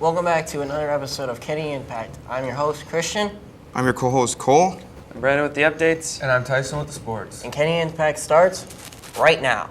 Welcome back to another episode of Kenny Impact. I'm your host, Christian. I'm your co-host, Cole. I'm Brandon with the updates. And I'm Tyson with the sports. And Kenny Impact starts right now.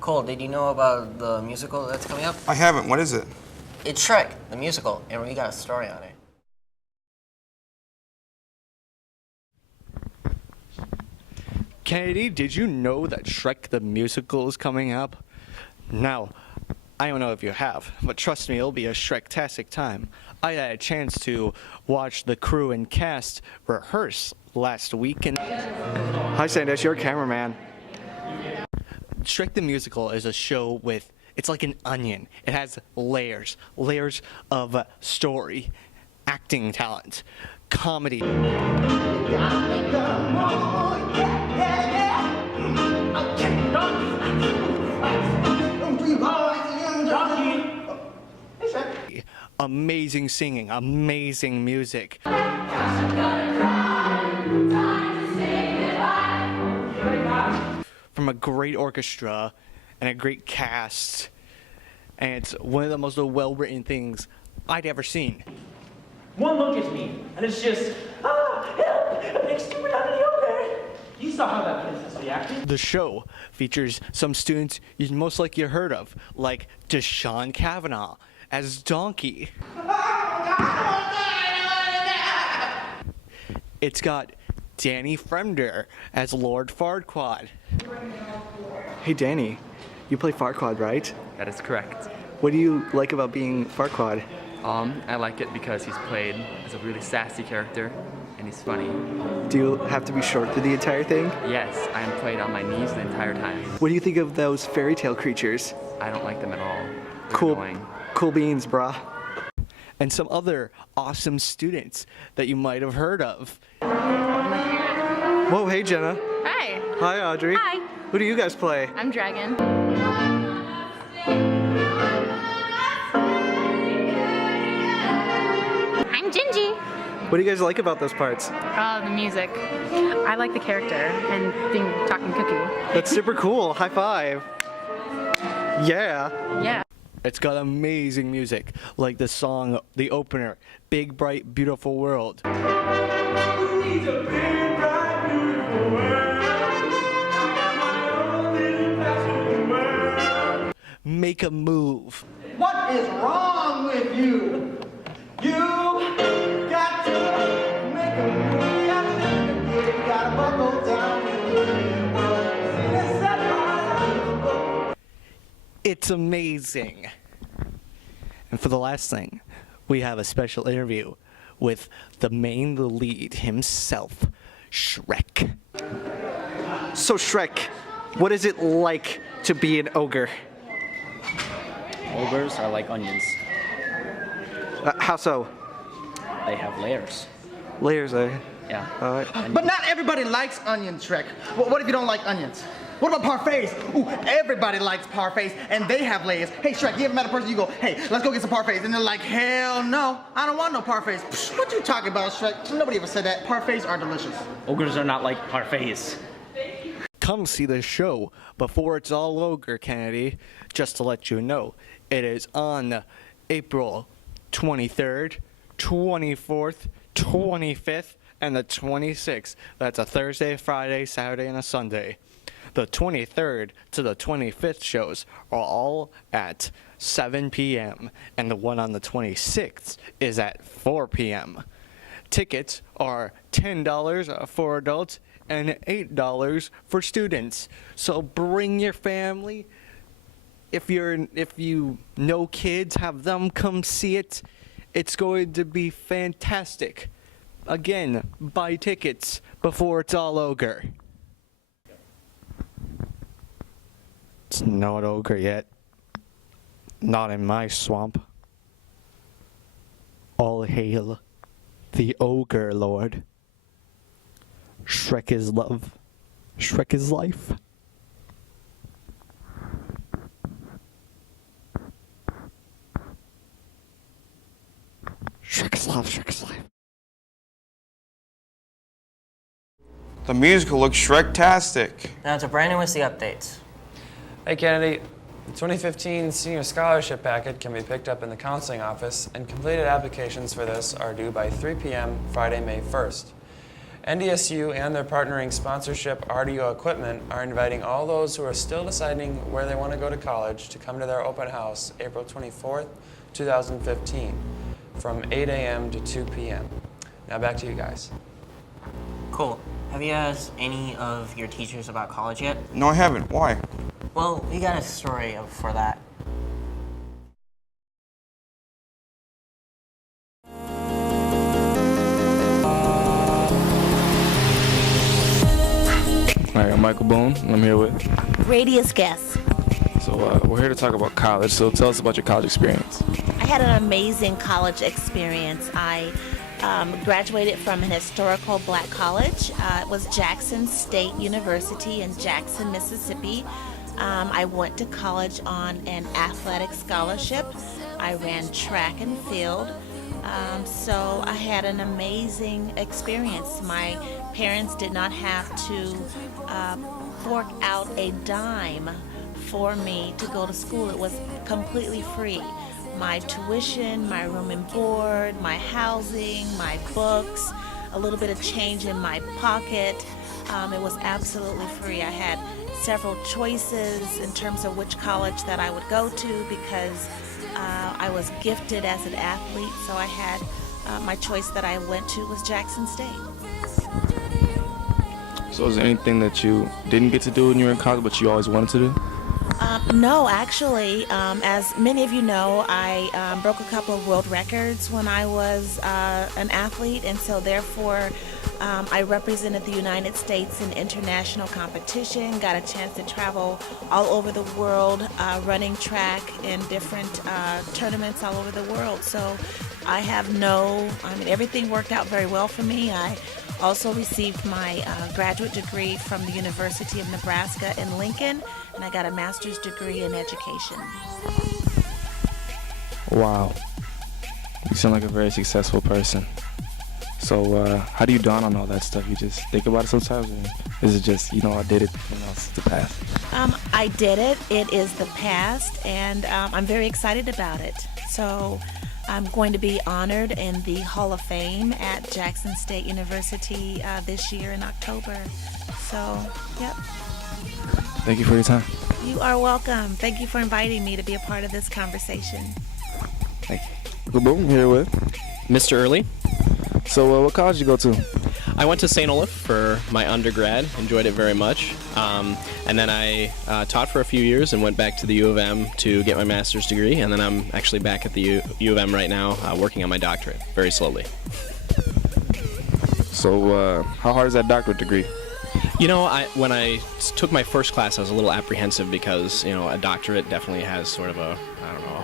Cole, did you know about the musical that's coming up? I haven't. What is it? It's Shrek, the musical, and we got a story on it. Kennedy, did you know that Shrek the Musical is coming up? Now, I don't know if you have, but trust me, it'll be a Shrek-tastic time. I had a chance to watch the crew and cast rehearse last week. Hi, Sanders, you're a cameraman. Shrek the Musical is a show with, it's like an onion. It has layers of story, acting talent, comedy. Amazing singing, amazing music. From a great orchestra and a great cast, and it's one of the most well-written things I'd ever seen. One look at me, and it's just, help! I'm being stupid out of the ogre! You saw how that princess reacted. The show features some students you'd most likely heard of, like Deshaun Kavanaugh as Donkey. It's got Danny Fremder as Lord Farquaad. Hey Danny, you play Farquaad, right? That is correct. What do you like about being Farquaad? I like it because he's played as a really sassy character and he's funny. Do you have to be short through the entire thing? Yes, I am played on my knees the entire time. What do you think of those fairy tale creatures? I don't like them at all. They're Cool, annoying. cool beans, brah. And some other awesome students that you might have heard of. Whoa, hey Jenna. Hi. Hi Audrey. Hi. Who do you guys play? I'm Dragon. I'm Gingy. What do you guys like about those parts? The music. I like the character and being talking cookie. That's super cool. High five. Yeah. Yeah. It's got amazing music, like the song, the opener, Big Bright Beautiful World. Make a Move. What is wrong with you? You got to make a move. You gotta buckle down. It's amazing. And for the last thing, we have a special interview with the lead himself, Shrek. So Shrek, what is it like to be an ogre? Ogres are like onions. How so? They have layers. Layers, eh? Yeah. All right. But not everybody likes onions, Shrek. What if you don't like onions? What about parfaits? Ooh, everybody likes parfaits, and they have layers. Hey, Shrek, you ever met a person, you go, hey, let's go get some parfaits, and they're like, hell no, I don't want no parfaits. Psh, what you talking about, Shrek? Nobody ever said that. Parfaits are delicious. Ogres are not like parfaits. Come see the show before it's all over, Kennedy. Just to let you know, it is on April 23rd, 24th, 25th, and the 26th. That's a Thursday, Friday, Saturday, and a Sunday. The 23rd to the 25th shows are all at 7 p.m. and the one on the 26th is at 4 p.m. Tickets are $10 for adults and $8 for students. So bring your family if you know kids, have them come see it. It's going to be fantastic. Again, buy tickets before it's all over. It's not ogre yet. Not in my swamp. All hail the ogre lord. Shrek is love. Shrek is life. Shrek is love, Shrek is life. The musical looks Shrek-tastic. Now to Brandon with the updates. Hey Kennedy, the 2015 Senior Scholarship Packet can be picked up in the counseling office, and completed applications for this are due by 3 p.m. Friday, May 1st. NDSU and their partnering sponsorship RDO Equipment are inviting all those who are still deciding where they want to go to college to come to their open house April 24th, 2015, from 8 a.m. to 2 p.m. Now back to you guys. Cool. Have you asked any of your teachers about college yet? No, I haven't. Why? Well, we got a story for that. Hi, I'm Michael Boone, and I'm here with. Radius Guest. So we're here to talk about college, so tell us about your college experience. I had an amazing college experience. I graduated from an historical black college. It was Jackson State University in Jackson, Mississippi. I went to college on an athletic scholarship. I ran track and field. So I had an amazing experience. My parents did not have to fork out a dime for me to go to school. It was completely free. My tuition, my room and board, my housing, my books, a little bit of change in my pocket. It was absolutely free. I had several choices in terms of which college that I would go to because I was gifted as an athlete, so I had my choice that I went to was Jackson State. So is there anything that you didn't get to do when you were in college, but you always wanted to do? No, actually, as many of you know, I broke a couple of world records when I was an athlete, and so therefore I represented the United States in international competition, got a chance to travel all over the world, running track in different tournaments all over the world. So I have everything worked out very well for me. I also received my graduate degree from the University of Nebraska in Lincoln, and I got a master's degree in education. Wow. You sound like a very successful person. So how do you dawn on all that stuff? You just think about it sometimes? Or is it just, I did it, it's the past? I did it. It is the past, and I'm very excited about it. So I'm going to be honored in the Hall of Fame at Jackson State University this year in October. So, yep. Thank you for your time. You are welcome. Thank you for inviting me to be a part of this conversation. Thank you. Good boom, here with Mr. Early. So what college did you go to? I went to St. Olaf for my undergrad, enjoyed it very much. And then I taught for a few years and went back to the U of M to get my master's degree. And then I'm actually back at the U of M right now working on my doctorate, very slowly. So how hard is that doctorate degree? When I took my first class, I was a little apprehensive because, a doctorate definitely has sort of a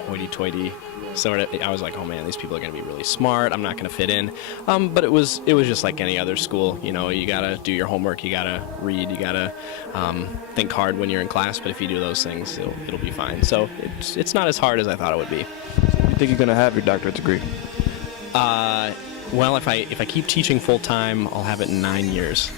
hoity-toity sort of. I was like, oh man, these people are going to be really smart. I'm not going to fit in. But it was just like any other school. You got to do your homework. You got to read. You got to think hard when you're in class. But if you do those things, it'll be fine. So it's not as hard as I thought it would be. You think you're going to have your doctorate degree? Well, if I keep teaching full time, I'll have it in 9 years.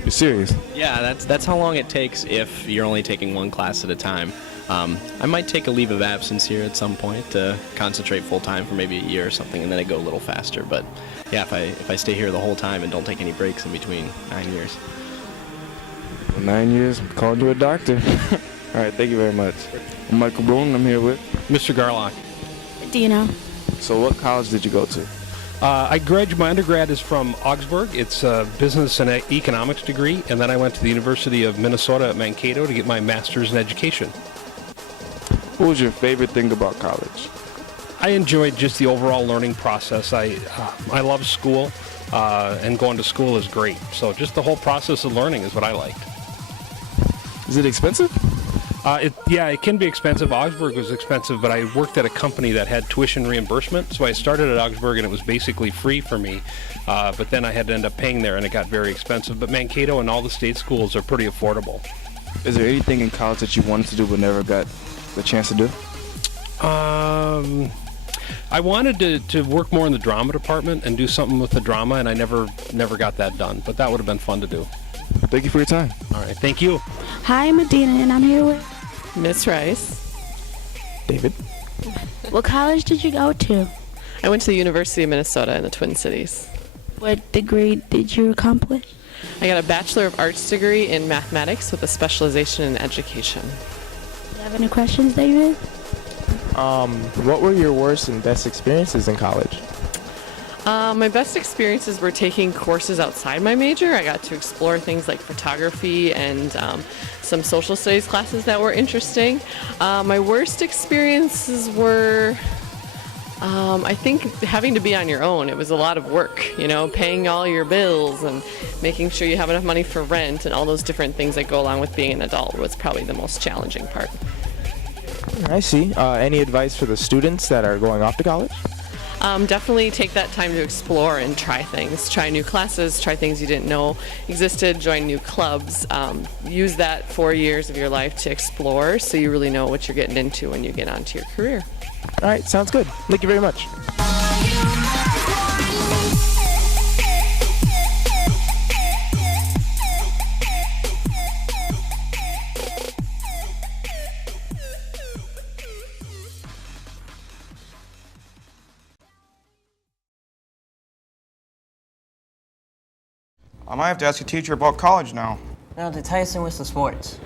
You're serious? Yeah, that's how long it takes if you're only taking one class at a time. I might take a leave of absence here at some point to concentrate full time for maybe a year or something, and then I go a little faster. But yeah, if I stay here the whole time and don't take any breaks in between, 9 years. 9 years, called you a doctor. All right, thank you very much. I'm Michael Boone. I'm here with Mr. Garlock. Do you know? So what college did you go to? My undergrad is from Augsburg. It's a business and economics degree, and then I went to the University of Minnesota at Mankato to get my master's in education. What was your favorite thing about college? I enjoyed just the overall learning process. I love school, and going to school is great. So just the whole process of learning is what I liked. Is it expensive? It can be expensive. Augsburg was expensive, but I worked at a company that had tuition reimbursement, so I started at Augsburg and it was basically free for me, but then I had to end up paying there and it got very expensive. But Mankato and all the state schools are pretty affordable. Is there anything in college that you wanted to do but never got the chance to do? I wanted to work more in the drama department and do something with the drama, and I never got that done, but that would have been fun to do. Thank you for your time. All right, thank you. Hi, I'm Medina, and I'm here with Miss Rice. David. What college did you go to? I went to the University of Minnesota in the Twin Cities. What degree did you accomplish? I got a Bachelor of Arts degree in mathematics with a specialization in education. Do you have any questions, David? What were your worst and best experiences in college? My best experiences were taking courses outside my major. I got to explore things like photography and some social studies classes that were interesting. My worst experiences were, I think, having to be on your own. It was a lot of work, paying all your bills and making sure you have enough money for rent and all those different things that go along with being an adult was probably the most challenging part. I see. Any advice for the students that are going off to college? Definitely take that time to explore and try things. Try new classes, try things you didn't know existed, join new clubs. Use that 4 years of your life to explore so you really know what you're getting into when you get onto your career. All right, sounds good. Thank you very much. I might have to ask a teacher about college now. Now to Tyson with some sports.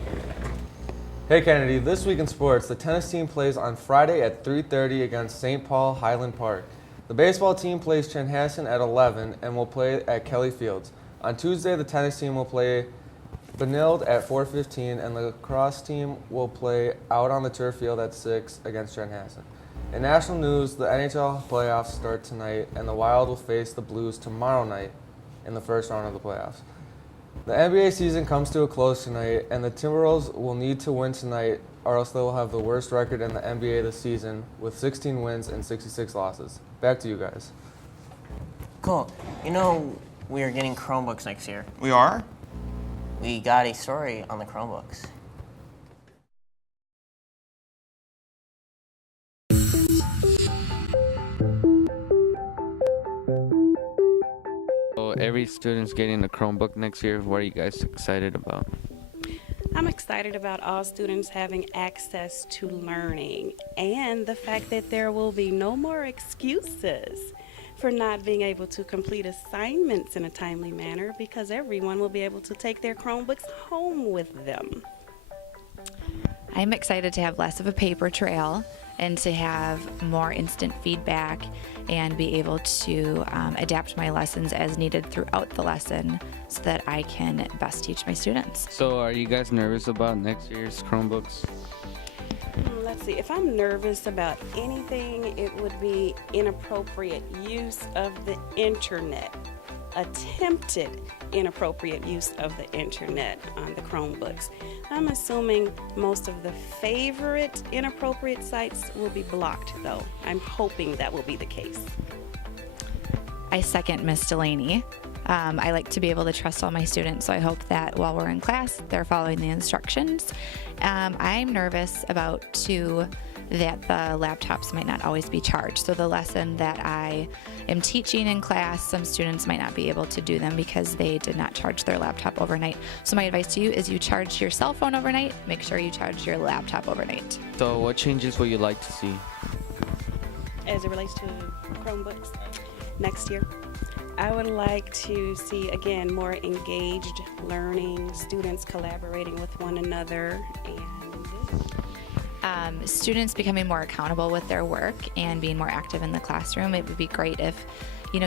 Hey Kennedy, this week in sports, the tennis team plays on Friday at 3:30 against St. Paul Highland Park. The baseball team plays Chanhassen at 11 and will play at Kelly Fields. On Tuesday, the tennis team will play Benilde at 4:15 and the lacrosse team will play out on the turf field at 6 against Chanhassen. In national news, the NHL playoffs start tonight and the Wild will face the Blues tomorrow night in the first round of the playoffs. The NBA season comes to a close tonight, and the Timberwolves will need to win tonight or else they will have the worst record in the NBA this season with 16 wins and 66 losses. Back to you guys. Cool. We are getting Chromebooks next year. We are? We got a story on the Chromebooks. So every student's getting a Chromebook next year. What are you guys excited about? I'm excited about all students having access to learning and the fact that there will be no more excuses for not being able to complete assignments in a timely manner because everyone will be able to take their Chromebooks home with them. I'm excited to have less of a paper trail and to have more instant feedback and be able to adapt my lessons as needed throughout the lesson so that I can best teach my students. So are you guys nervous about next year's Chromebooks? Let's see, if I'm nervous about anything, it would be inappropriate use of the internet. Attempted inappropriate use of the internet on the Chromebooks. I'm assuming most of the favorite inappropriate sites will be blocked, though. I'm hoping that will be the case. I second Miss Delaney. I like to be able to trust all my students, so I hope that while we're in class, they're following the instructions. I'm nervous about, too, that the laptops might not always be charged. So the lesson that I am teaching in class, some students might not be able to do them because they did not charge their laptop overnight. So my advice to you is you charge your cell phone overnight, make sure you charge your laptop overnight. So what changes would you like to see? As it relates to Chromebooks next year, I would like to see, again, more engaged learning, students collaborating with one another, and students becoming more accountable with their work and being more active in the classroom. It would be great if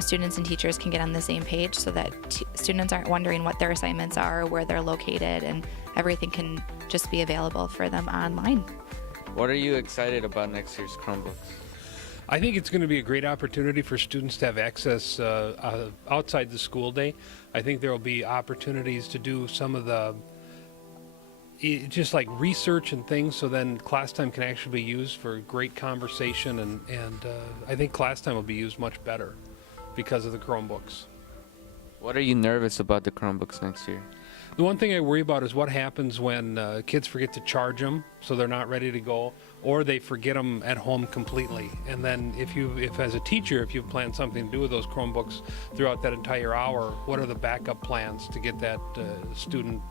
students and teachers can get on the same page so that students aren't wondering what their assignments are, where they're located, and everything can just be available for them online. What are you excited about next year's Chromebooks? I think it's going to be a great opportunity for students to have access outside the school day. I think there will be opportunities to do some of the just like research and things, so then class time can actually be used for great conversation, and I think class time will be used much better because of the Chromebooks. What are you nervous about the Chromebooks next year? The one thing I worry about is what happens when kids forget to charge them, so they're not ready to go, or they forget them at home completely. And then if as a teacher, if you've planned something to do with those Chromebooks throughout that entire hour, what are the backup plans to get that student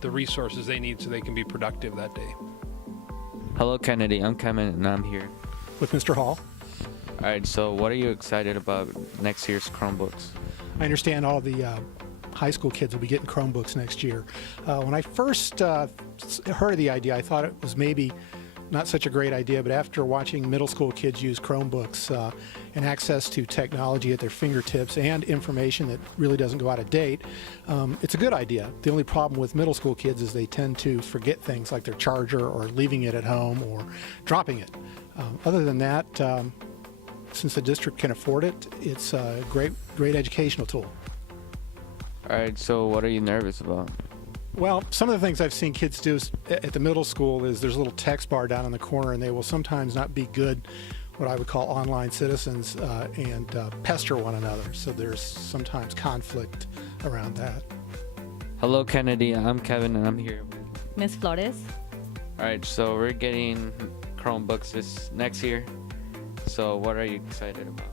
the resources they need so they can be productive that day? Hello, Kennedy. I'm Kevin, and I'm here with Mr. Hall. All right, so what are you excited about next year's Chromebooks? I understand all the high school kids will be getting Chromebooks next year. When I first heard of the idea, I thought it was maybe not such a great idea, but after watching middle school kids use Chromebooks and access to technology at their fingertips and information that really doesn't go out of date, it's a good idea. The only problem with middle school kids is they tend to forget things like their charger or leaving it at home or dropping it. Other than that, since the district can afford it, it's a great educational tool. All right, so what are you nervous about? Well, some of the things I've seen kids do at the middle school is there's a little text bar down in the corner, and they will sometimes not be good, what I would call online citizens, and pester one another. So there's sometimes conflict around that. Hello, Kennedy. I'm Kevin, and I'm here with Miss Flores. All right, so we're getting Chromebooks this next year. So what are you excited about?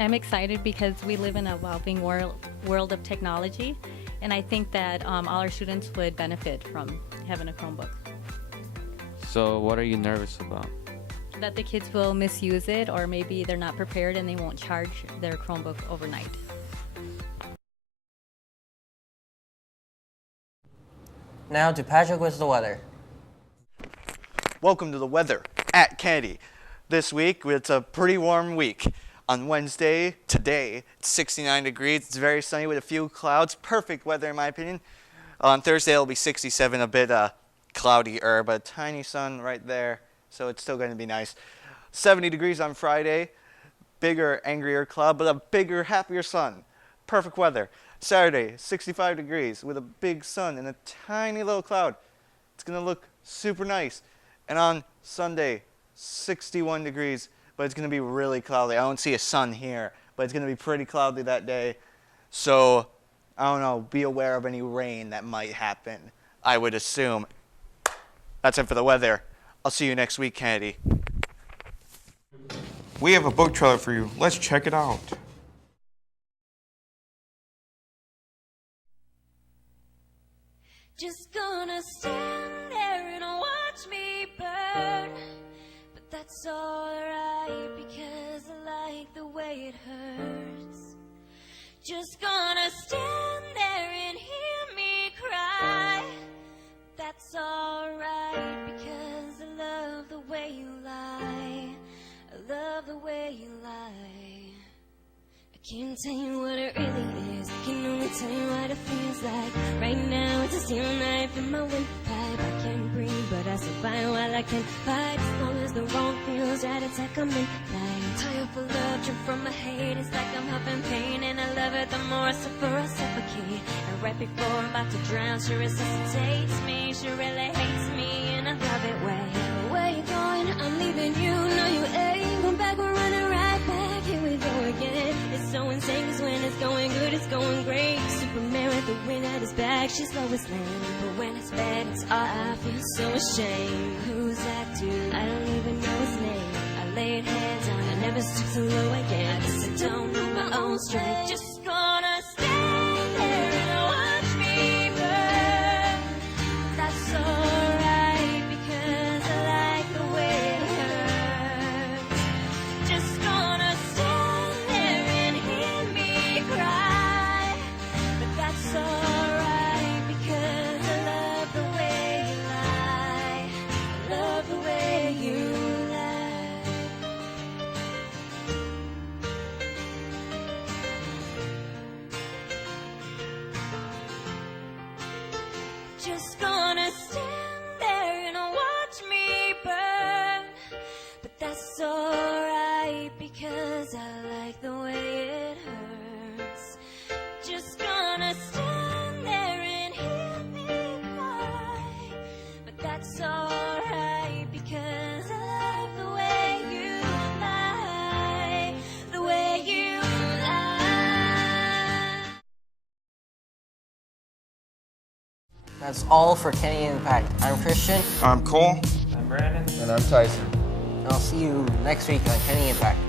I'm excited because we live in an evolving world of technology, and I think that all our students would benefit from having a Chromebook. So what are you nervous about? That the kids will misuse it, or maybe they're not prepared and they won't charge their Chromebook overnight. Now to Patrick with the weather. Welcome to the weather at Kennedy. This week, it's a pretty warm week. On Wednesday, today, it's 69 degrees. It's very sunny with a few clouds. Perfect weather, in my opinion. On Thursday, it'll be 67, a bit cloudier, but a tiny sun right there, so it's still going to be nice. 70 degrees on Friday. Bigger, angrier cloud, but a bigger, happier sun. Perfect weather. Saturday, 65 degrees with a big sun and a tiny little cloud. It's going to look super nice. And on Sunday, 61 degrees. But it's going to be really cloudy. I don't see a sun here, but it's going to be pretty cloudy that day. So, I don't know, be aware of any rain that might happen, I would assume. That's it for the weather. I'll see you next week, Kennedy. We have a book trailer for you. Let's check it out. Just gonna stand there and watch me burn. But that's alright because I like the way it hurts. Just gonna stand there and hear me cry. That's alright because I love the way you lie. I love the way you lie. I can't tell you what it really is. I can only tell you what it feels like. Right now it's a steel knife in my windpipe. I can't breathe, but I survive while I can fight. As long as the wrong feels right, it's like I'm in flight. Tired for love, drip from my hate. It's like I'm huffing pain, and I love it the more I suffer, I suffocate. And right before I'm about to drown, she resuscitates me. She really hates me in a love it way. Where you going? I'm leaving you. No, you ain't going back. We're running right back. Here we go again. It's so insane, 'cause when it's going good, it's going great. Superman with the wind at his back, she's Lois Lane. But when it's bad, it's all I feel so ashamed. Who's that dude? I don't even know his name. I laid hands on, I never stood so low again. I guess I don't know my own strength. Just gonna stand there and watch me burn. That's alright because I like the way it hurts. Just gonna stand there and hear me cry. But that's alright because I love the way you lie. I love the way you lie. That's all for Kenny Impact. I'm Christian. I'm Cole. I'm Brandon. And I'm Tyson. I'll see you next week on Kenny Impact.